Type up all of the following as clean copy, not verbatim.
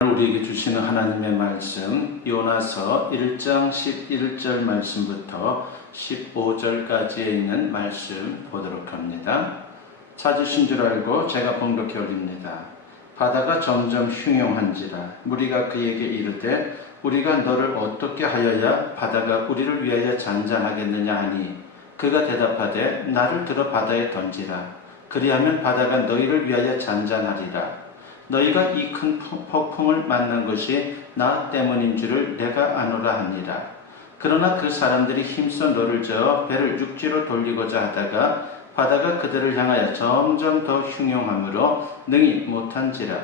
우리에게 주시는 하나님의 말씀 요나서 1장 11절 말씀부터 15절까지에 있는 말씀 보도록 합니다. 찾으신 줄 알고 제가 봉독해 올립니다. 바다가 점점 흉용한지라 무리가 그에게 이르되 우리가 너를 어떻게 하여야 바다가 우리를 위하여 잔잔하겠느냐 하니 그가 대답하되 나를 들어 바다에 던지라 그리하면 바다가 너희를 위하여 잔잔하리라. 너희가 이 큰 폭풍을 만난 것이 나 때문인 줄을 내가 아노라 하니라. 그러나 그 사람들이 힘써 노를 저어 배를 육지로 돌리고자 하다가 바다가 그들을 향하여 점점 더 흉용함으로 능히 못한지라.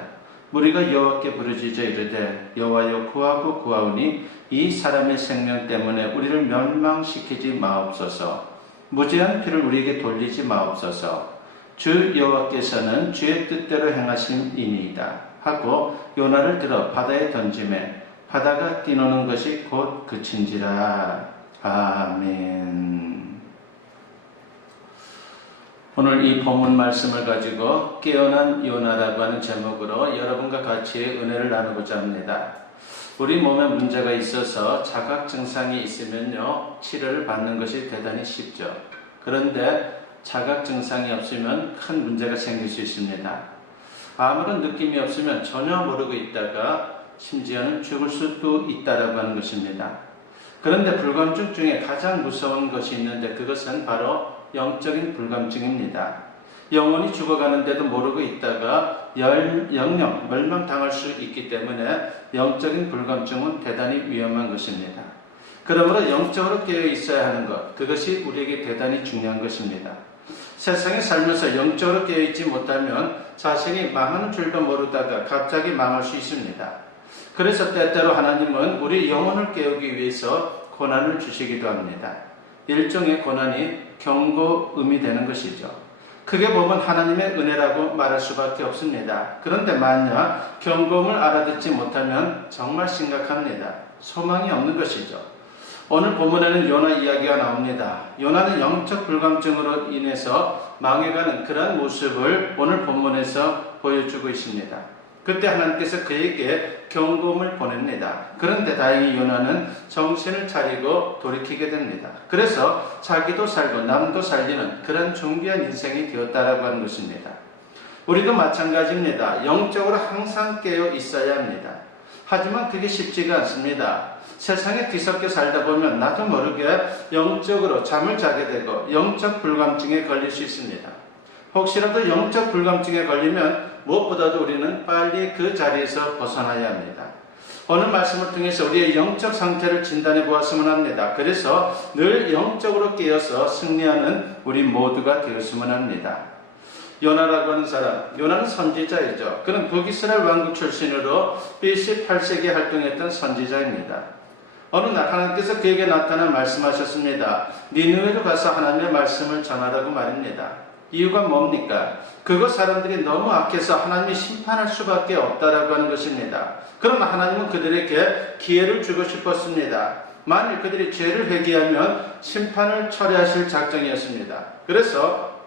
무리가 여호와께 부르짖어 이르되 여호와여 구하고 구하오니 이 사람의 생명 때문에 우리를 멸망시키지 마옵소서. 무죄한 피를 우리에게 돌리지 마옵소서. 주 여호와께서는 주의 뜻대로 행하심이니이다 하고 요나를 들어 바다에 던지매 바다가 뛰노는 것이 곧 그친지라. 아멘. 오늘 이 본문 말씀을 가지고 깨어난 요나라고 하는 제목으로 여러분과 같이 은혜를 나누고자 합니다. 우리 몸에 문제가 있어서 자각 증상이 있으면요 치료를 받는 것이 대단히 쉽죠. 그런데 자각 증상이 없으면 큰 문제가 생길 수 있습니다. 아무런 느낌이 없으면 전혀 모르고 있다가 심지어는 죽을 수도 있다라고 하는 것입니다. 그런데 불감증 중에 가장 무서운 것이 있는데 그것은 바로 영적인 불감증입니다. 영혼이 죽어가는데도 모르고 있다가 영영 멸망당할 수 있기 때문에 영적인 불감증은 대단히 위험한 것입니다. 그러므로 영적으로 깨어 있어야 하는 것, 그것이 우리에게 대단히 중요한 것입니다. 세상에 살면서 영적으로 깨어있지 못하면 자신이 망하는 줄도 모르다가 갑자기 망할 수 있습니다. 그래서 때때로 하나님은 우리 영혼을 깨우기 위해서 고난을 주시기도 합니다. 일종의 고난이 경고음이 되는 것이죠. 크게 보면 하나님의 은혜라고 말할 수밖에 없습니다. 그런데 만약 경고음을 알아듣지 못하면 정말 심각합니다. 소망이 없는 것이죠. 오늘 본문에는 요나 이야기가 나옵니다. 요나는 영적 불감증으로 인해서 망해가는 그런 모습을 오늘 본문에서 보여주고 있습니다. 그때 하나님께서 그에게 경고음을 보냅니다. 그런데 다행히 요나는 정신을 차리고 돌이키게 됩니다. 그래서 자기도 살고 남도 살리는 그런 존귀한 인생이 되었다라고 하는 것입니다. 우리도 마찬가지입니다. 영적으로 항상 깨어 있어야 합니다. 하지만 그게 쉽지가 않습니다. 세상에 뒤섞여 살다 보면 나도 모르게 영적으로 잠을 자게 되고 영적 불감증에 걸릴 수 있습니다. 혹시라도 영적 불감증에 걸리면 무엇보다도 우리는 빨리 그 자리에서 벗어나야 합니다. 오늘 말씀을 통해서 우리의 영적 상태를 진단해 보았으면 합니다. 그래서 늘 영적으로 깨어서 승리하는 우리 모두가 되었으면 합니다. 요나라고 하는 사람, 요나는 선지자이죠. 그는 북이스라엘 왕국 출신으로 BC 8세기에 활동했던 선지자입니다. 어느 날 하나님께서 그에게 나타나 말씀하셨습니다. 니느웨로 가서 하나님의 말씀을 전하라고 말입니다. 이유가 뭡니까? 그곳 사람들이 너무 악해서 하나님이 심판할 수밖에 없다라고 하는 것입니다. 그러나 하나님은 그들에게 기회를 주고 싶었습니다. 만일 그들이 죄를 회개하면 심판을 철회하실 작정이었습니다. 그래서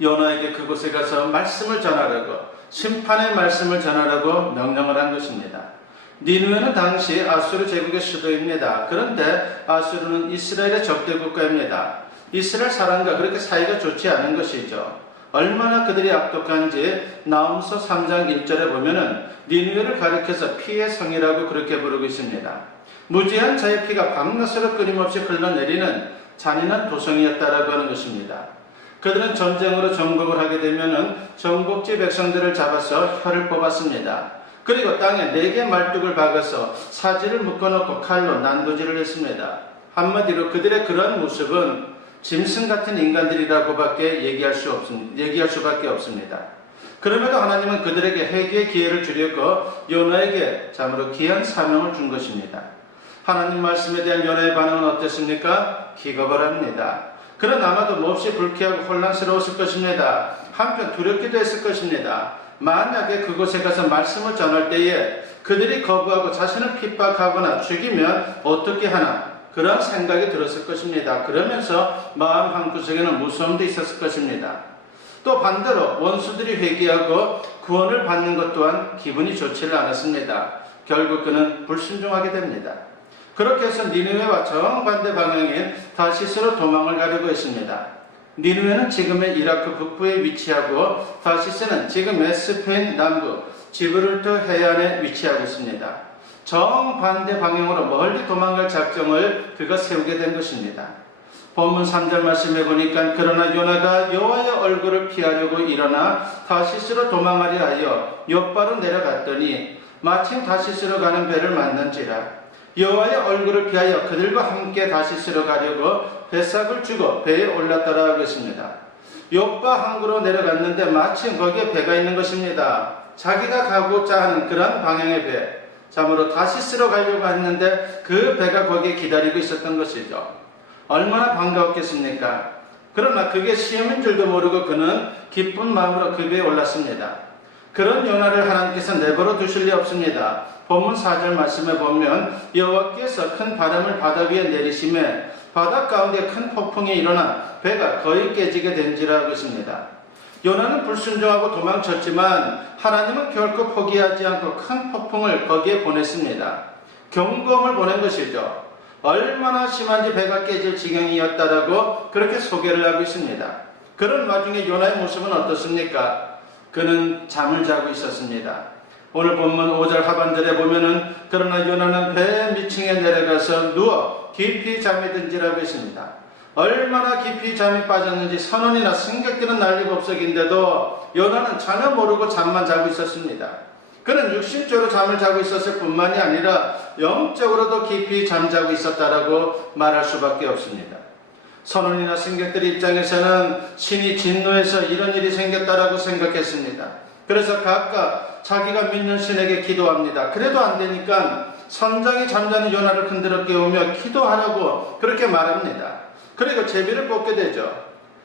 요나에게 그곳에 가서 말씀을 전하라고, 심판의 말씀을 전하라고 명령을 한 것입니다. 니느웨는 당시 아수르 제국의 수도입니다. 그런데 아수르는 이스라엘의 적대 국가입니다. 이스라엘 사람과 그렇게 사이가 좋지 않은 것이죠. 얼마나 그들이 악독한지 나훔서 3장 1절에 보면은 니느웨를 가리켜서 피의 성이라고 그렇게 부르고 있습니다. 무지한 자의 피가 밤낮으로 끊임없이 흘러내리는 잔인한 도성이었다라고 하는 것입니다. 그들은 전쟁으로 정복을 하게 되면은 정복지 백성들을 잡아서 혀를 뽑았습니다. 그리고 땅에 4개의 말뚝을 박아서 사지를 묶어놓고 칼로 난도질을 했습니다. 한마디로 그들의 그런 모습은 짐승 같은 인간들이라고밖에 얘기할 수밖에 없습니다. 그럼에도 하나님은 그들에게 회개의 기회를 주려고 요나에게 참으로 귀한 사명을 준 것입니다. 하나님 말씀에 대한 요나의 반응은 어땠습니까? 기겁을 합니다. 그는 아마도 몹시 불쾌하고 혼란스러웠을 것입니다. 한편 두렵기도 했을 것입니다. 만약에 그곳에 가서 말씀을 전할 때에 그들이 거부하고 자신을 핍박하거나 죽이면 어떻게 하나 그런 생각이 들었을 것입니다. 그러면서 마음 한구석에는 무서움도 있었을 것입니다. 또 반대로 원수들이 회개하고 구원을 받는 것 또한 기분이 좋지를 않았습니다. 결국 그는 불순종하게 됩니다. 그렇게 해서 니느웨와 정반대 방향인 다시스로 도망을 가려고 했습니다. 니느웨는 지금의 이라크 북부에 위치하고 다시스는 지금의 스페인 남부 지브롤터 해안에 위치하고 있습니다. 정반대 방향으로 멀리 도망갈 작정을 그가 세우게 된 것입니다. 본문 3절 말씀해 보니까 그러나 요나가 여호와의 얼굴을 피하려고 일어나 다시스로 도망하려 하여 욥바로 내려갔더니 마침 다시스로 가는 배를 만난지라. 여호와의 얼굴을 피하여 그들과 함께 다시스로 가려고 배삭을 주고 배에 올랐더라 하겠습니다. 욥바 항구로 내려갔는데 마침 거기에 배가 있는 것입니다. 자기가 가고자 하는 그런 방향의 배, 참으로 다시스로 가려고 했는데 그 배가 거기에 기다리고 있었던 것이죠. 얼마나 반가웠겠습니까? 그러나 그게 시험인 줄도 모르고 그는 기쁜 마음으로 그 배에 올랐습니다. 그런 요나를 하나님께서 내버려 두실 리 없습니다. 본문 4절 말씀에 보면 여호와께서 큰 바람을 바다 위에 내리심에 바다 가운데 큰 폭풍이 일어나 배가 거의 깨지게 된지라 하고 있습니다. 요나는 불순종하고 도망쳤지만 하나님은 결코 포기하지 않고 큰 폭풍을 거기에 보냈습니다. 경고음을 보낸 것이죠. 얼마나 심한지 배가 깨질 지경이었다라고 그렇게 소개를 하고 있습니다. 그런 와중에 요나의 모습은 어떻습니까? 그는 잠을 자고 있었습니다. 오늘 본문 5절 하반절에 보면은 그러나 요나는 배 밑층에 내려가서 누워 깊이 잠이 든지라고 했습니다. 얼마나 깊이 잠이 빠졌는지 선원이나 승객들은 난리가 없었긴데도 요나는 전혀 모르고 잠만 자고 있었습니다. 그는 육신적으로 잠을 자고 있었을 뿐만이 아니라 영적으로도 깊이 잠자고 있었다라고 말할 수밖에 없습니다. 선원이나 승객들 입장에서는 신이 진노해서 이런 일이 생겼다라고 생각했습니다. 그래서 각각 자기가 믿는 신에게 기도합니다. 그래도 안 되니까 선장이 잠자는 요나를 흔들어 깨우며 기도하라고 그렇게 말합니다. 그리고 제비를 뽑게 되죠.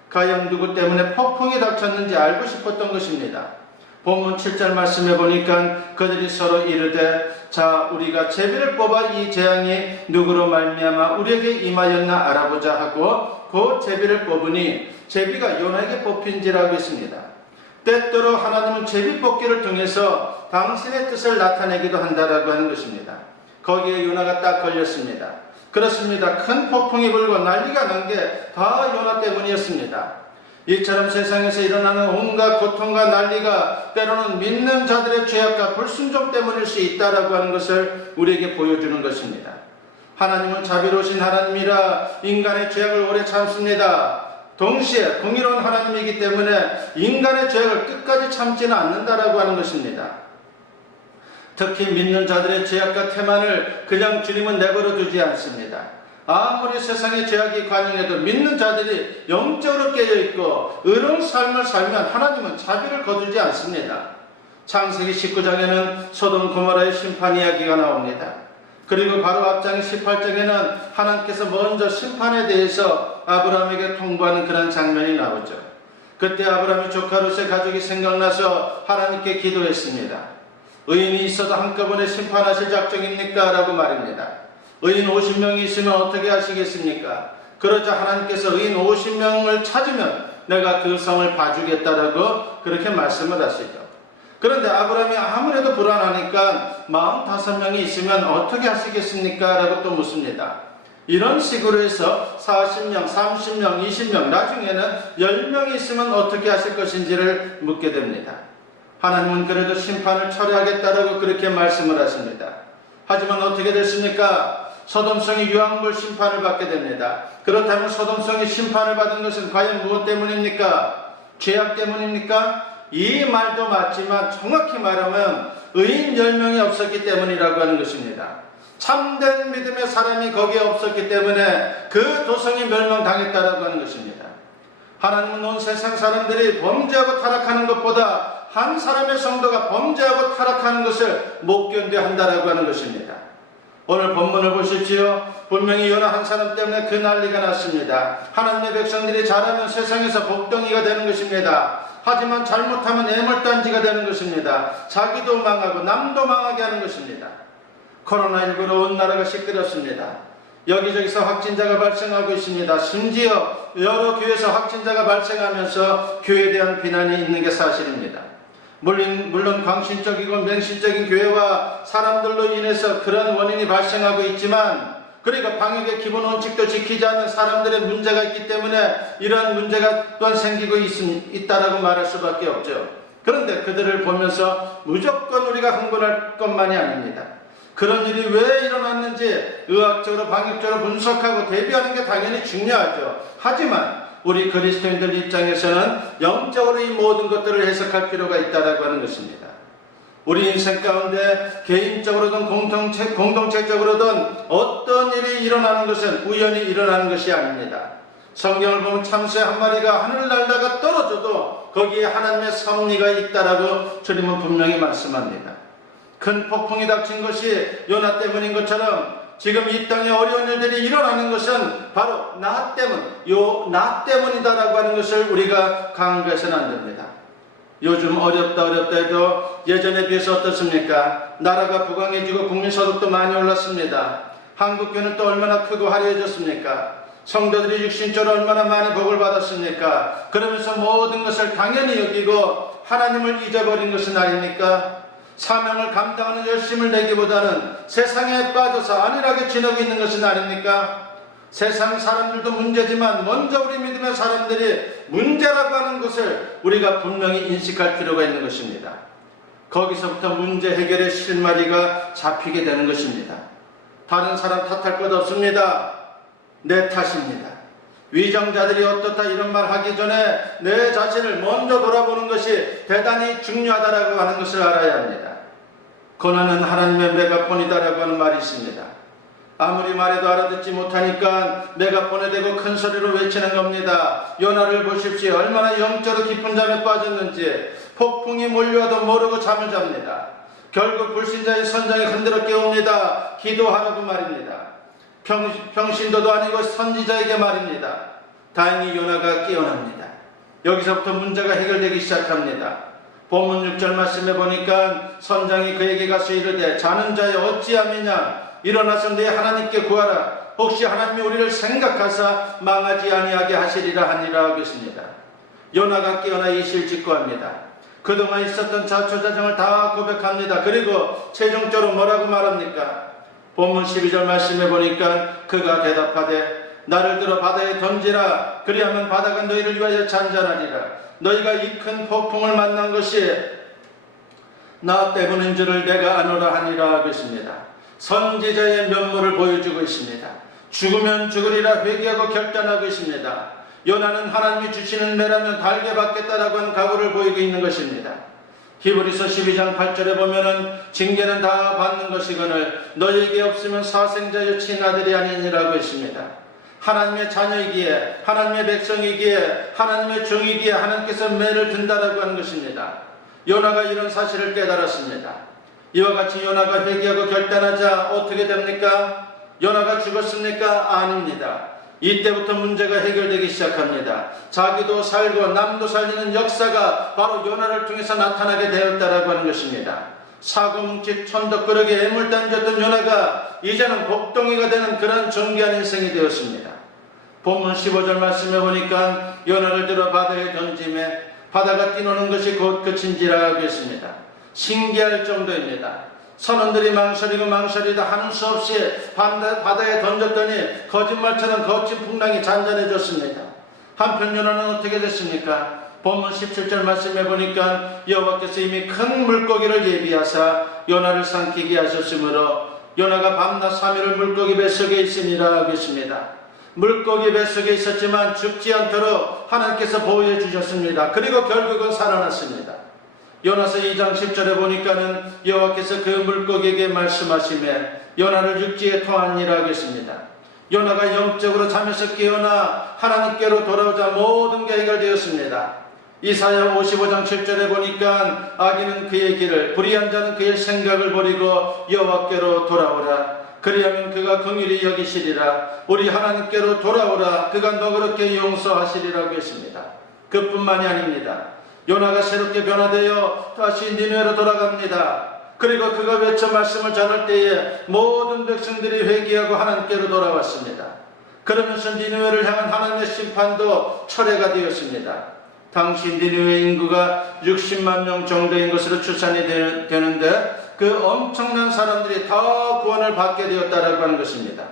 과연 누구 때문에 폭풍이 닥쳤는지 알고 싶었던 것입니다. 본문 7절 말씀해 보니까 그들이 서로 이르되 자 우리가 제비를 뽑아 이 재앙이 누구로 말미암아 우리에게 임하였나 알아보자 하고 그 제비를 뽑으니 제비가 요나에게 뽑힌지라고 했습니다. 때때로 하나님은 제비 뽑기를 통해서 당신의 뜻을 나타내기도 한다라고 하는 것입니다. 거기에 요나가 딱 걸렸습니다. 그렇습니다. 큰 폭풍이 불고 난리가 난 게 다 요나 때문이었습니다. 이처럼 세상에서 일어나는 온갖 고통과 난리가 때로는 믿는 자들의 죄악과 불순종 때문일 수 있다라고 하는 것을 우리에게 보여주는 것입니다. 하나님은 자비로우신 하나님이라 인간의 죄악을 오래 참습니다. 동시에 공의로운 하나님이기 때문에 인간의 죄악을 끝까지 참지는 않는다라고 하는 것입니다. 특히 믿는 자들의 죄악과 태만을 그냥 주님은 내버려 두지 않습니다. 아무리 세상의 죄악이 관영해도 믿는 자들이 영적으로 깨어있고 의로운 삶을 살면 하나님은 자비를 거두지 않습니다. 창세기 19장에는 소돔 고모라의 심판 이야기가 나옵니다. 그리고 바로 앞장의 18장에는 하나님께서 먼저 심판에 대해서 아브라함에게 통보하는 그런 장면이 나오죠. 그때 아브라함의 조카 롯의 가족이 생각나서 하나님께 기도했습니다. 의인이 있어도 한꺼번에 심판하실 작정입니까? 라고 말입니다. 의인 50명이 있으면 어떻게 하시겠습니까? 그러자 하나님께서 의인 50명을 찾으면 내가 그 성을 봐주겠다라고 그렇게 말씀을 하시죠. 그런데 아브라함이 아무래도 불안하니까 45명이 있으면 어떻게 하시겠습니까? 라고 또 묻습니다. 이런 식으로 해서 40명, 30명, 20명, 나중에는 10명이 있으면 어떻게 하실 것인지를 묻게 됩니다. 하나님은 그래도 심판을 철회하겠다라고 그렇게 말씀을 하십니다. 하지만 어떻게 됐습니까? 소돔성이 유황불 심판을 받게 됩니다. 그렇다면 소돔성이 심판을 받은 것은 과연 무엇 때문입니까? 죄악 때문입니까? 이 말도 맞지만 정확히 말하면 의인 10명이 없었기 때문이라고 하는 것입니다. 참된 믿음의 사람이 거기에 없었기 때문에 그 도성이 멸망당했다라고 하는 것입니다. 하나님은 온 세상 사람들이 범죄하고 타락하는 것보다 한 사람의 성도가 범죄하고 타락하는 것을 못 견뎌한다라고 하는 것입니다. 오늘 본문을 보십시오. 분명히 요나 한 사람 때문에 그 난리가 났습니다. 하나님의 백성들이 잘하면 세상에서 복덩이가 되는 것입니다. 하지만 잘못하면 애물단지가 되는 것입니다. 자기도 망하고 남도 망하게 하는 것입니다. 코로나19로 온 나라가 시끄럽습니다. 여기저기서 확진자가 발생하고 있습니다. 심지어 여러 교회에서 확진자가 발생하면서 교회에 대한 비난이 있는 게 사실입니다. 물론 광신적이고 맹신적인 교회와 사람들로 인해서 그런 원인이 발생하고 있지만, 그러니까 방역의 기본 원칙도 지키지 않는 사람들의 문제가 있기 때문에 이러한 문제가 또한 생기고 있다라고 말할 수밖에 없죠. 그런데 그들을 보면서 무조건 우리가 흥분할 것만이 아닙니다. 그런 일이 왜 일어났는지 의학적으로 방역적으로 분석하고 대비하는 게 당연히 중요하죠. 하지만 우리 그리스도인들 입장에서는 영적으로 이 모든 것들을 해석할 필요가 있다라고 하는 것입니다. 우리 인생 가운데 개인적으로든 공동체적으로든 어떤 일이 일어나는 것은 우연히 일어나는 것이 아닙니다. 성경을 보면 참새 한 마리가 하늘을 날다가 떨어져도 거기에 하나님의 섭리가 있다라고 주님은 분명히 말씀합니다. 큰 폭풍이 닥친 것이 요나 때문인 것처럼 지금 이 땅에 어려운 일들이 일어나는 것은 바로 나 때문이다라고 하는 것을 우리가 강조해서는 안 됩니다. 요즘 어렵다 해도 예전에 비해서 어떻습니까? 나라가 부강해지고 국민소득도 많이 올랐습니다. 한국교회는 또 얼마나 크고 화려해졌습니까? 성도들이 육신적으로 얼마나 많이 복을 받았습니까? 그러면서 모든 것을 당연히 여기고 하나님을 잊어버린 것은 아닙니까? 사명을 감당하는 열심을 내기보다는 세상에 빠져서 안일하게 지내고 있는 것은 아닙니까? 세상 사람들도 문제지만 먼저 우리 믿음의 사람들이 문제라고 하는 것을 우리가 분명히 인식할 필요가 있는 것입니다. 거기서부터 문제 해결의 실마리가 잡히게 되는 것입니다. 다른 사람 탓할 것 없습니다. 내 탓입니다. 위정자들이 어떻다 이런 말 하기 전에 내 자신을 먼저 돌아보는 것이 대단히 중요하다라고 하는 것을 알아야 합니다. 고난은 하나님의 메가폰이다라고 하는 말이 있습니다. 아무리 말해도 알아듣지 못하니까 메가폰에 대고 큰 소리로 외치는 겁니다. 요나를 보십시오. 얼마나 영적으로 깊은 잠에 빠졌는지. 폭풍이 몰려와도 모르고 잠을 잡니다. 결국 불신자의 선장이 흔들어 깨웁니다. 기도하라고 말입니다. 평신도도 아니고 선지자에게 말입니다. 다행히 요나가 깨어납니다. 여기서부터 문제가 해결되기 시작합니다. 본문 6절 말씀에 보니까 선장이 그에게 가서 이르되 자는 자여 어찌함이냐 일어나서 내 하나님께 구하라. 혹시 하나님이 우리를 생각하사 망하지 아니하게 하시리라 하니라 하겠습니다. 요나가 깨어나 이실직고합니다. 그동안 있었던 자초자정을 다 고백합니다. 그리고 최종적으로 뭐라고 말합니까? 본문 12절 말씀에 보니까 그가 대답하되 나를 들어 바다에 던지라. 그리하면 바다가 너희를 위하여 잔잔하리라. 너희가 이 큰 폭풍을 만난 것이 나 때문인 줄을 내가 아노라 하니라 하겠습니다. 선지자의 면모를 보여주고 있습니다. 죽으면 죽으리라 회개하고 결단하고 있습니다. 요나는 하나님이 주시는 매라면 달게 받겠다라고 하는 각오를 보이고 있는 것입니다. 히브리서 12장 8절에 보면은 징계는 다 받는 것이거늘 너희에게 없으면 사생자여 친아들이 아니니라고 했습니다. 하나님의 자녀이기에 하나님의 백성이기에 하나님의 종이기에 하나님께서 매를 든다라고 하는 것입니다. 요나가 이런 사실을 깨달았습니다. 이와 같이 요나가 회개하고 결단하자 어떻게 됩니까? 요나가 죽었습니까? 아닙니다. 이때부터 문제가 해결되기 시작합니다. 자기도 살고 남도 살리는 역사가 바로 요나를 통해서 나타나게 되었다라고 하는 것입니다. 사고뭉치 천덕꾸러기에 애물단졌던 요나가 이제는 복덩이가 되는 그런 존귀한 인생이 되었습니다. 본문 15절 말씀에 보니까 요나를 들어 바다에 던짐에 바다가 뛰노는 것이 곧 그친지라 하겠습니다. 신기할 정도입니다. 선원들이 망설이다 하는 수 없이 바다에 던졌더니 거짓말처럼 거친 풍랑이 잔잔해졌습니다. 한편 요나는 어떻게 됐습니까? 본문 17절 말씀에 보니까 여호와께서 이미 큰 물고기를 예비하사 요나를 삼키게 하셨으므로 요나가 밤낮 3일을 물고기 뱃속에 있으니라 하겠습니다. 물고기 뱃속에 있었지만 죽지 않도록 하나님께서 보호해 주셨습니다. 그리고 결국은 살아났습니다. 요나서 2장 10절에 보니까는 여호와께서 그 물고기에게 말씀하시매 요나를 육지에 토하니라 하겠습니다. 요나가 영적으로 잠에서 깨어나 하나님께로 돌아오자 모든 게 해결되었습니다. 이사야 55장 7절에 보니까 악인은 그의 길을 불의한 자는 그의 생각을 버리고 여호와께로 돌아오라. 그리하면 그가 긍휼히 여기시리라. 우리 하나님께로 돌아오라. 그가 너그럽게 용서하시리라고 했습니다. 그뿐만이 아닙니다. 요나가 새롭게 변화되어 다시 니느웨로 돌아갑니다. 그리고 그가 외쳐 말씀을 전할 때에 모든 백성들이 회개하고 하나님께로 돌아왔습니다. 그러면서 니느웨를 향한 하나님의 심판도 철회가 되었습니다. 당시 니느웨 인구가 60만 명 정도인 것으로 추산이 되는데 그 엄청난 사람들이 다 구원을 받게 되었다라고 하는 것입니다.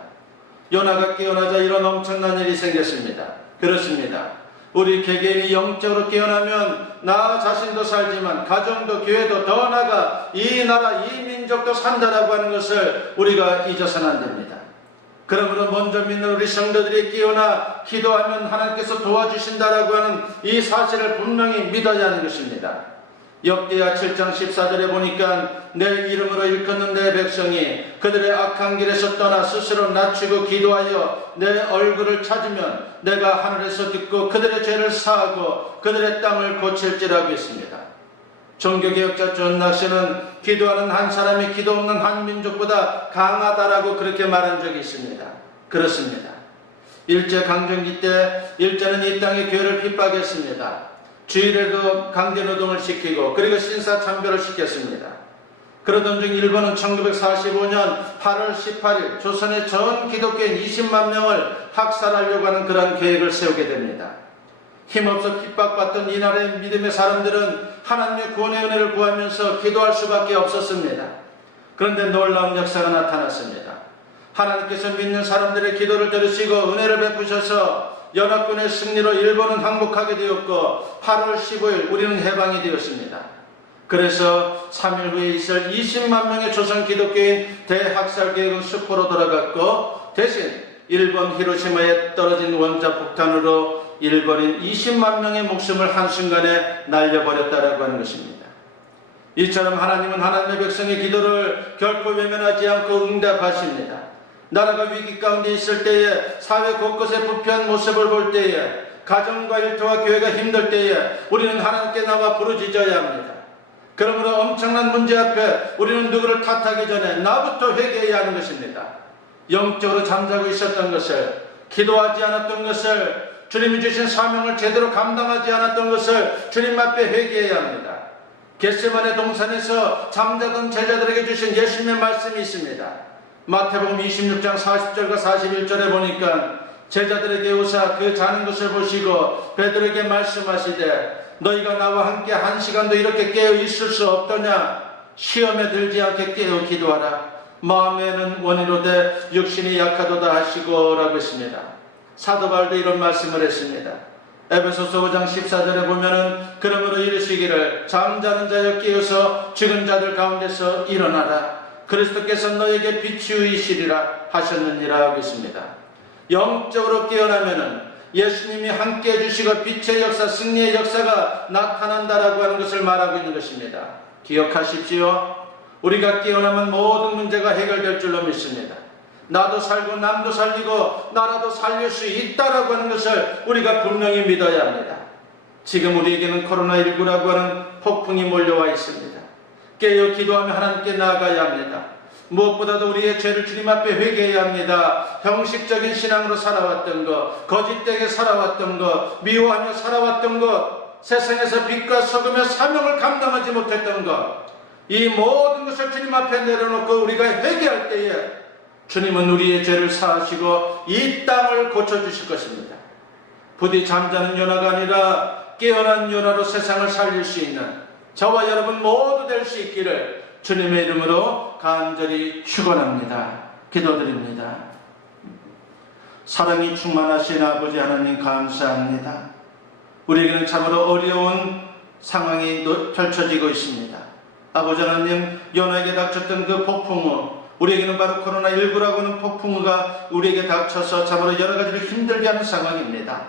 요나가 깨어나자 이런 엄청난 일이 생겼습니다. 그렇습니다. 우리 개개인이 영적으로 깨어나면 나 자신도 살지만 가정도 교회도 더 나아가 이 나라 이 민족도 산다라고 하는 것을 우리가 잊어서는 안 됩니다. 그러므로 먼저 믿는 우리 성도들이 깨어나 기도하면 하나님께서 도와주신다라고 하는 이 사실을 분명히 믿어야 하는 것입니다. 역대하 7장 14절에 보니까 내 이름으로 일컫는 내 백성이 그들의 악한 길에서 떠나 스스로 낮추고 기도하여 내 얼굴을 찾으면 내가 하늘에서 듣고 그들의 죄를 사하고 그들의 땅을 고칠지라고 했습니다. 종교개혁자 존 낙시는 기도하는 한 사람이 기도 없는 한 민족보다 강하다라고 그렇게 말한 적이 있습니다. 그렇습니다. 일제강점기 때 일제는 이 땅의 교회를 핍박했습니다. 주일에도 강제노동을 시키고 그리고 신사참배를 시켰습니다. 그러던 중 일본은 1945년 8월 18일 조선의 전 기독교인 20만 명을 학살하려고 하는 그런 계획을 세우게 됩니다. 힘없어 핍박받던 이 나라의 믿음의 사람들은 하나님의 구원의 은혜를 구하면서 기도할 수밖에 없었습니다. 그런데 놀라운 역사가 나타났습니다. 하나님께서 믿는 사람들의 기도를 들으시고 은혜를 베푸셔서 연합군의 승리로 일본은 항복하게 되었고 8월 15일 우리는 해방이 되었습니다. 그래서 3일 후에 있을 20만 명의 조선 기독교인 대학살 계획은 수포로 돌아갔고 대신 일본 히로시마에 떨어진 원자 폭탄으로 일본인 20만 명의 목숨을 한순간에 날려버렸다라고 하는 것입니다. 이처럼 하나님은 하나님의 백성의 기도를 결코 외면하지 않고 응답하십니다. 나라가 위기 가운데 있을 때에 사회 곳곳에 부패한 모습을 볼 때에 가정과 일터와 교회가 힘들 때에 우리는 하나님께 나와 부르짖어야 합니다. 그러므로 엄청난 문제 앞에 우리는 누구를 탓하기 전에 나부터 회개해야 하는 것입니다. 영적으로 잠자고 있었던 것을, 기도하지 않았던 것을, 주님이 주신 사명을 제대로 감당하지 않았던 것을 주님 앞에 회개해야 합니다. 겟세마네 동산에서 잠자던 제자들에게 주신 예수님의 말씀이 있습니다. 마태복음 26장 40절과 41절에 보니까 제자들에게 오사 그 자는 것을 보시고 베드로에게 말씀하시되 너희가 나와 함께 한 시간도 이렇게 깨어 있을 수 없더냐. 시험에 들지 않게 깨어 기도하라. 마음에는 원이로되 육신이 약하도다 하시고 라고 했습니다. 사도 바울도 이런 말씀을 했습니다. 에베소서 5장 14절에 보면은 그러므로 이르시기를 잠자는 자여 깨어서 죽은 자들 가운데서 일어나라. 그리스도께서 너에게 빛이시리라 하셨느니라 하고 있습니다. 영적으로 깨어나면은 예수님이 함께 해주시고 빛의 역사, 승리의 역사가 나타난다라고 하는 것을 말하고 있는 것입니다. 기억하십시오. 우리가 깨어나면 모든 문제가 해결될 줄로 믿습니다. 나도 살고 남도 살리고 나라도 살릴 수 있다라고 하는 것을 우리가 분명히 믿어야 합니다. 지금 우리에게는 코로나19라고 하는 폭풍이 몰려와 있습니다. 깨어 기도하며 하나님께 나아가야 합니다. 무엇보다도 우리의 죄를 주님 앞에 회개해야 합니다. 형식적인 신앙으로 살아왔던 것, 거짓되게 살아왔던 것, 미워하며 살아왔던 것, 세상에서 빛과 소금의 사명을 감당하지 못했던 것, 이 모든 것을 주님 앞에 내려놓고 우리가 회개할 때에 주님은 우리의 죄를 사하시고 이 땅을 고쳐주실 것입니다. 부디 잠자는 요나가 아니라 깨어난 요나로 세상을 살릴 수 있는 저와 여러분 모두 될 수 있기를 주님의 이름으로 간절히 축원합니다. 기도드립니다. 사랑이 충만하신 아버지 하나님 감사합니다. 우리에게는 참으로 어려운 상황이 펼쳐지고 있습니다. 아버지 하나님, 요나에게 닥쳤던 그 폭풍우, 우리에게는 바로 코로나19라고 하는 폭풍우가 우리에게 닥쳐서 참으로 여러 가지를 힘들게 하는 상황입니다.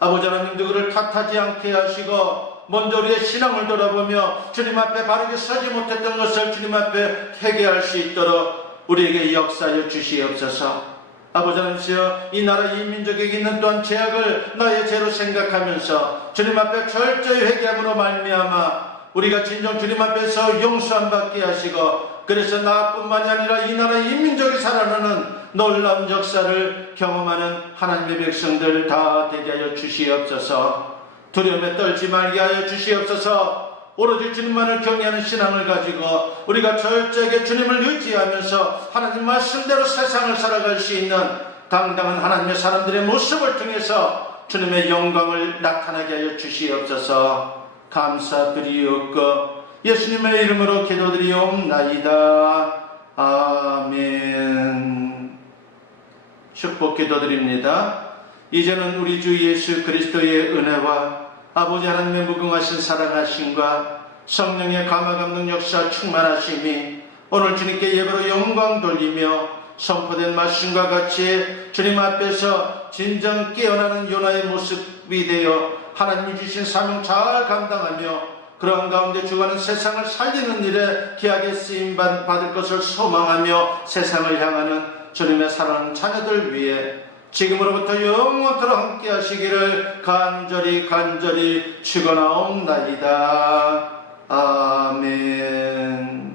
아버지 하나님, 누구를 탓하지 않게 하시고 먼저 우리의 신앙을 돌아보며 주님 앞에 바르게 서지 못했던 것을 주님 앞에 회개할 수 있도록 우리에게 역사하여 주시옵소서. 아버지 하나님이여, 이 나라 이 민족에게 있는 또한 죄악을 나의 죄로 생각하면서 주님 앞에 철저히 회개함으로 말미암아 우리가 진정 주님 앞에서 용서함 받게 하시고, 그래서 나뿐만이 아니라 이 나라 이 민족이 살아나는 놀라운 역사를 경험하는 하나님의 백성들 다 되게 하여 주시옵소서. 두려움에 떨지 말게 하여 주시옵소서. 오로지 주님만을 경외하는 신앙을 가지고 우리가 철저하게 주님을 의지하면서 하나님 말씀대로 세상을 살아갈 수 있는 당당한 하나님의 사람들의 모습을 통해서 주님의 영광을 나타나게 하여 주시옵소서. 감사드리옵고 예수님의 이름으로 기도드리옵나이다. 아멘. 축복 기도드립니다. 이제는 우리 주 예수 그리스도의 은혜와 아버지 하나님의 무궁하신 사랑하심과 성령의 감화감동 역사 충만하심이 오늘 주님께 예배로 영광 돌리며 선포된 말씀과 같이 주님 앞에서 진정 깨어나는 요나의 모습이 되어 하나님이 주신 사명 잘 감당하며 그런 가운데 주가는 세상을 살리는 일에 귀하게 쓰임 받을 것을 소망하며 세상을 향하는 주님의 사랑하는 자녀들 위해 지금으로부터 영원토록 함께 하시기를 간절히 축원하옵나이다. 아멘.